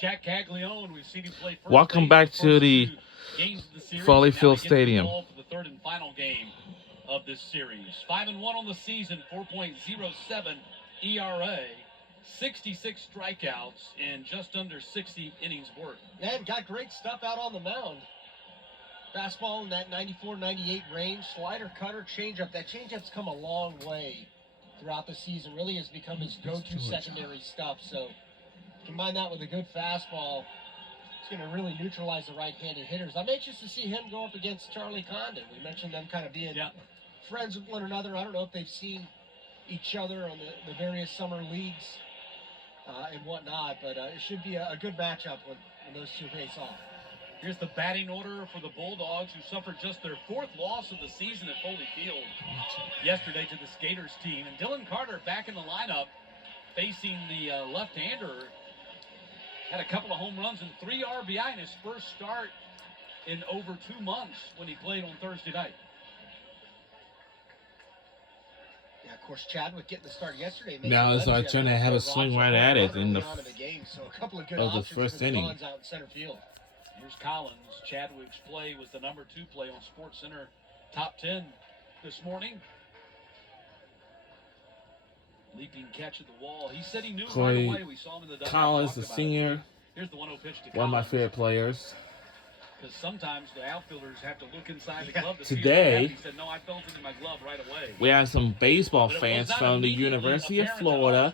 Jack Caglione, we've seen him play first Welcome base back the to first the two games of the series. Foley And now Field he gets the Stadium. ball for the third and final game of this series. 5-1 on the season, 4.07 ERA, 66 strikeouts, and just under 60 innings worth. And got great stuff out on the mound. Fastball in that 94, 98 range. Slider, cutter, changeup. That changeup's come a long way throughout the season. Really has become his go-to secondary stuff. So combine that with a good fastball, it's going to really neutralize the right-handed hitters. I'm anxious to see him go up against Charlie Condon. We mentioned them kind of being friends with one another. I don't know if they've seen each other on the various summer leagues and whatnot, but it should be a good matchup when those two face off. Here's the batting order for the Bulldogs, who suffered just their fourth loss of the season at Foley Field yesterday to the Gators team. And Dylan Carter back in the lineup facing the left-hander. Had a couple of home runs and 3 RBI in his first start in over 2 months when he played on Thursday night. Yeah, of course, Chadwick getting the start yesterday. Now it's our turn to have a swing right at it in the game. So a couple of good of the options first for the inning. Dons out in center field. Here's Collins. Chadwick's play was the number 2 play on SportsCenter Top 10 this morning. Leaping catch at the wall. He said he knew right away. We saw him in the dugout. Collins, the senior, Here's the 1-0 pitch to Collins. one of my favorite players. Because sometimes the outfielders have to look inside the glove to Today, see. He said, "No, I felt it in my glove right away." we have some baseball fans from the University of Florida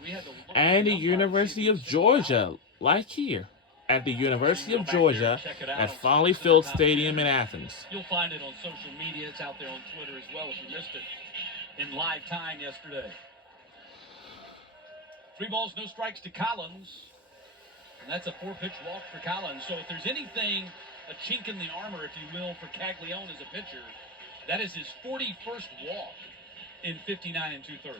and the University of Georgia, like here at the University of Georgia at Foley Field Stadium in Athens. You'll find it on social media. It's out there on Twitter as well if you missed it in live time yesterday. 3 balls, no strikes to Collins. And that's a 4-pitch walk for Collins. So if there's anything, a chink in the armor, if you will, for Caglione as a pitcher, that is his 41st walk in 59 2/3.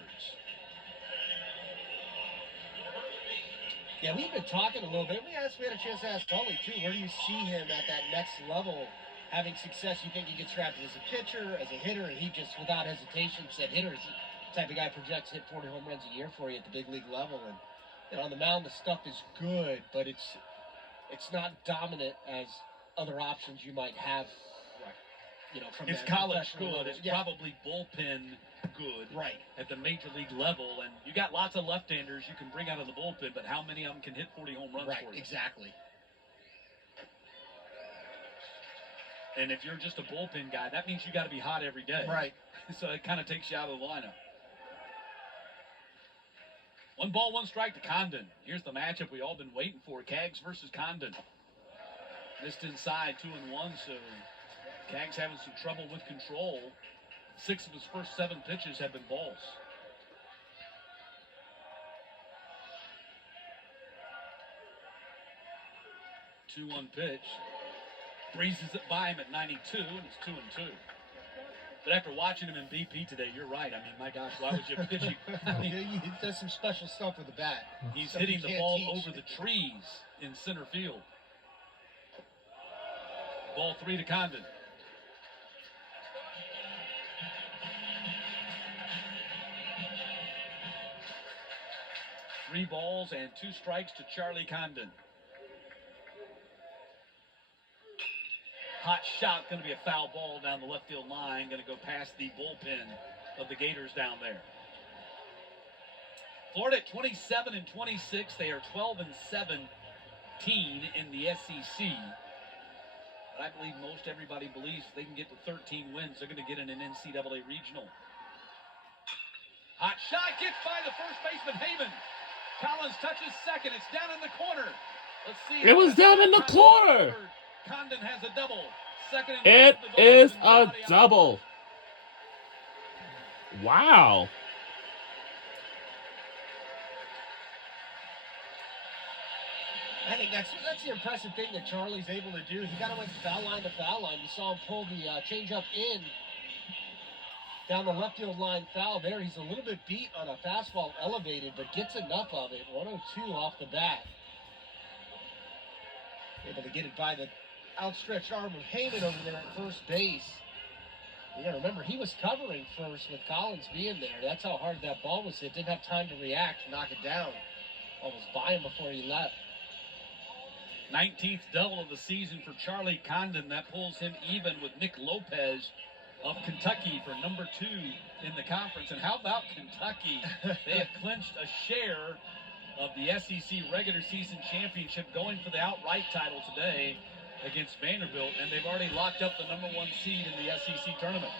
Yeah, we've been talking a little bit. We had a chance to ask Tully, too. Where do you see him at that next level having success? You think he gets drafted as a pitcher, as a hitter? And he just, without hesitation, said hitter is the type of guy projects hit 40 home runs a year for you at the big league level. And on the mound, the stuff is good, but it's not dominant as other options you might have. Right. You know, from it's college good. It's probably bullpen good. Right. At the major league level. And you got lots of left-handers you can bring out of the bullpen, but how many of them can hit 40 home runs for you? Exactly. And if you're just a bullpen guy, that means you got to be hot every day. Right. So it kind of takes you out of the lineup. 1 ball, 1 strike to Condon. Here's the matchup we all been waiting for. Cags versus Condon. Missed inside, 2-1, so Cags having some trouble with control. 6 of his first 7 pitches have been balls. Two 2-1 pitch. Breezes it by him at 92, and it's 2-2. But after watching him in BP today, you're right. I mean, my gosh, why was you pitching? He does some special stuff with the bat. He's hitting the ball over the trees in center field. Ball 3 to Condon. Three balls and 2 strikes to Charlie Condon. Hot shot, going to be a foul ball down the left field line. Going to go past the bullpen of the Gators down there. Florida at 27-26. They are 12-17 in the SEC. But I believe most everybody believes if they can get to 13 wins, they're going to get in an NCAA regional. Hot shot gets by the first baseman, Heyman. Collins touches second. It's down in the corner. Let's see. It was down in the corner. Condon has a double. Second and it is a double. Wow. I think that's the impressive thing that Charlie's able to do. He kind of went foul line to foul line. You saw him pull the changeup in down the left field line foul there. He's a little bit beat on a fastball elevated, but gets enough of it. 102 off the bat. Able to get it by the outstretched arm of Heyman over there at first base. You gotta remember, he was covering first with Collins being there. That's how hard that ball was hit. Didn't have time to react, knock it down. Almost by him before he left. 19th double of the season for Charlie Condon. That pulls him even with Nick Lopez of Kentucky for number 2 in the conference. And how about Kentucky? They have clinched a share of the SEC regular season championship, going for the outright title today against Vanderbilt, and they've already locked up the number 1 seed in the SEC tournament.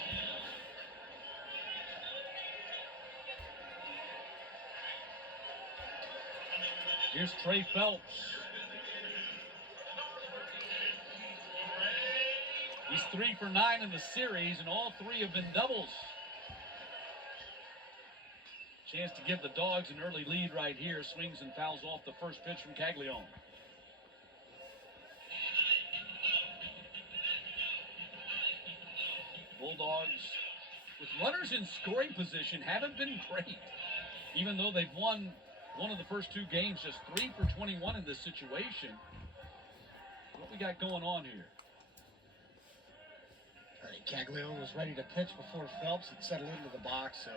Here's Trey Phelps. He's 3 for 9 in the series, and all 3 have been doubles. Chance to give the Dogs an early lead right here. Swings and fouls off the first pitch from Caglione. Bulldogs, with runners in scoring position, haven't been great. Even though they've won one of the first 2 games, just 3 for 21 in this situation. What we got going on here? All right, Caglione was ready to pitch before Phelps had settled into the box, so...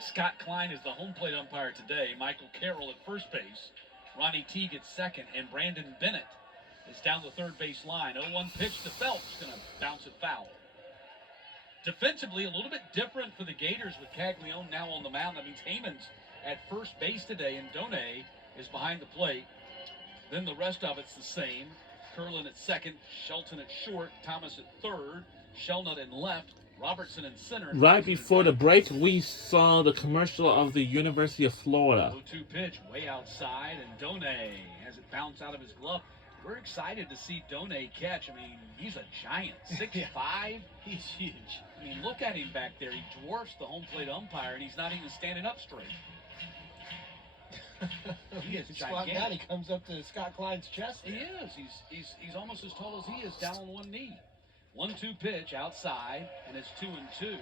Scott Klein is the home plate umpire today. Michael Carroll at first base. Ronnie Teague at second, and Brandon Bennett is down the third base line. 0-1 pitch to Phelps, going to bounce it foul. Defensively, a little bit different for the Gators with Caglione now on the mound. That means Heyman's at first base today, and Done is behind the plate. Then the rest of it's the same. Curlin at second, Shelton at short, Thomas at third, Shelnut in left, Robertson in center. Right before the break, we saw the commercial of the University of Florida. 0-2 pitch way outside, and Done has it bounce out of his glove. We're excited to see Done catch. I mean, he's a giant, 6'5". He's huge. I mean, look at him back there. He dwarfs the home plate umpire, and he's not even standing up straight. He is gigantic. Down, he comes up to Scott Klein's chest. He is. He's almost as tall as he is, down on one knee. 1-2 pitch outside, and it's 2-2.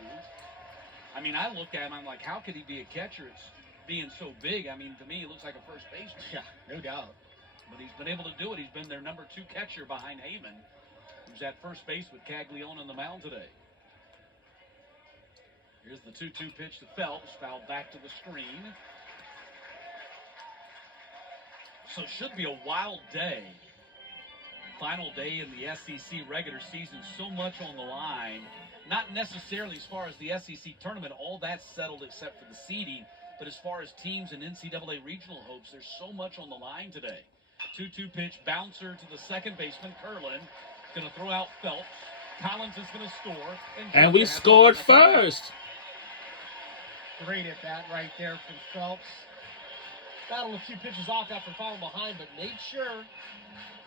I mean, I look at him, I'm like, how could he be a catcher? It's being so big. I mean, to me, he looks like a first baseman. Yeah, no doubt. But he's been able to do it. He's been their number 2 catcher behind Heyman, who's at first base with Caglione on the mound today. Here's the 2-2 pitch to Phelps, fouled back to the screen. So it should be a wild day. Final day in the SEC regular season, so much on the line. Not necessarily as far as the SEC tournament, all that's settled except for the seeding. But as far as teams and NCAA regional hopes, there's so much on the line today. 2-2 pitch, bouncer to the second baseman, Curlin. Going to throw out Phelps. Collins is going to score. And we scored first. Great at that right there from Phelps. Battled a few pitches off after falling behind, but made sure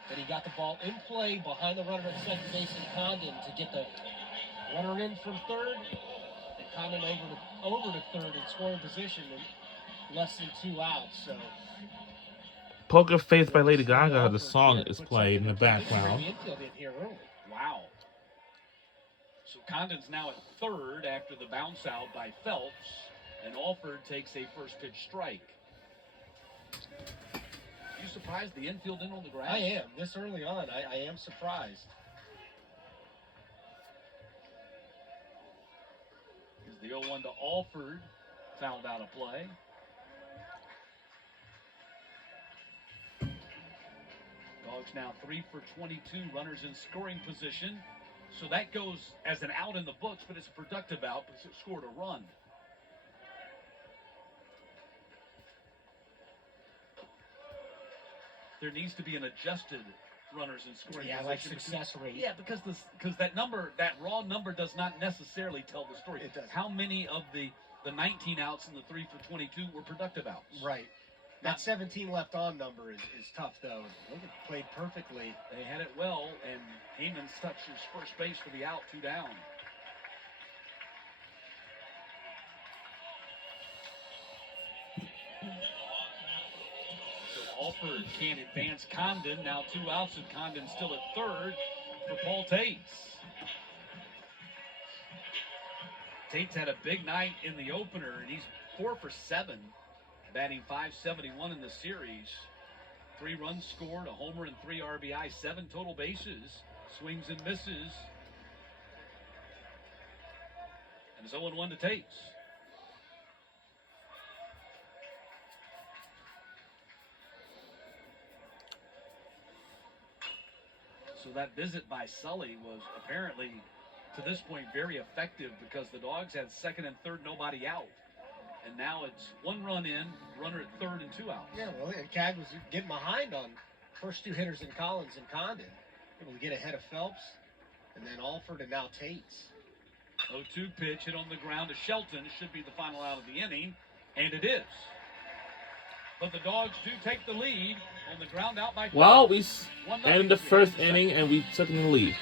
that he got the ball in play behind the runner at second base in Condon to get the runner in from third, and Condon over to third in scoring position in less than 2 outs. So Poker Face by Lady Gaga, the song is played in the background. Wow. So Condon's now at third after the bounce out by Phelps, and Alford takes a first pitch strike. You surprised the infield in on the grass? I am. This early on, I am surprised. Here's the 0-1 to Alford, fouled out of play. Dogs now 3 for 22, runners in scoring position. So that goes as an out in the books, but it's a productive out because it scored a run. There needs to be an adjusted runners in scoring position. Like success rate. Yeah, because that number, that raw number, does not necessarily tell the story. It does. How many of the 19 outs and the 3 for 22 were productive outs? Right. That 17 left on number is tough, though. Look, it played perfectly. They had it well, and Heyman touched his first base for the out, 2 down. Alford can't advance Condon. Now 2 outs, and Condon still at third for Paul Tates. Tates had a big night in the opener, and he's 4 for 7, batting .571 in the series. 3 runs scored, a homer and 3 RBI, 7 total bases, swings and misses. And it's 0-1 to Tates. So that visit by Sully was apparently, to this point, very effective because the Dogs had second and third, nobody out. And now it's 1 run in, runner at third and 2 out. Yeah, well, and Cag was getting behind on first 2 hitters in Collins and Condon. Able to get ahead of Phelps, and then Alford, and now Tates. 0-2 pitch hit on the ground to Shelton. Should be the final out of the inning, and it is. But the Dogs do take the lead on the ground out by. Well, we 1-0 ended the first inning and we took the lead.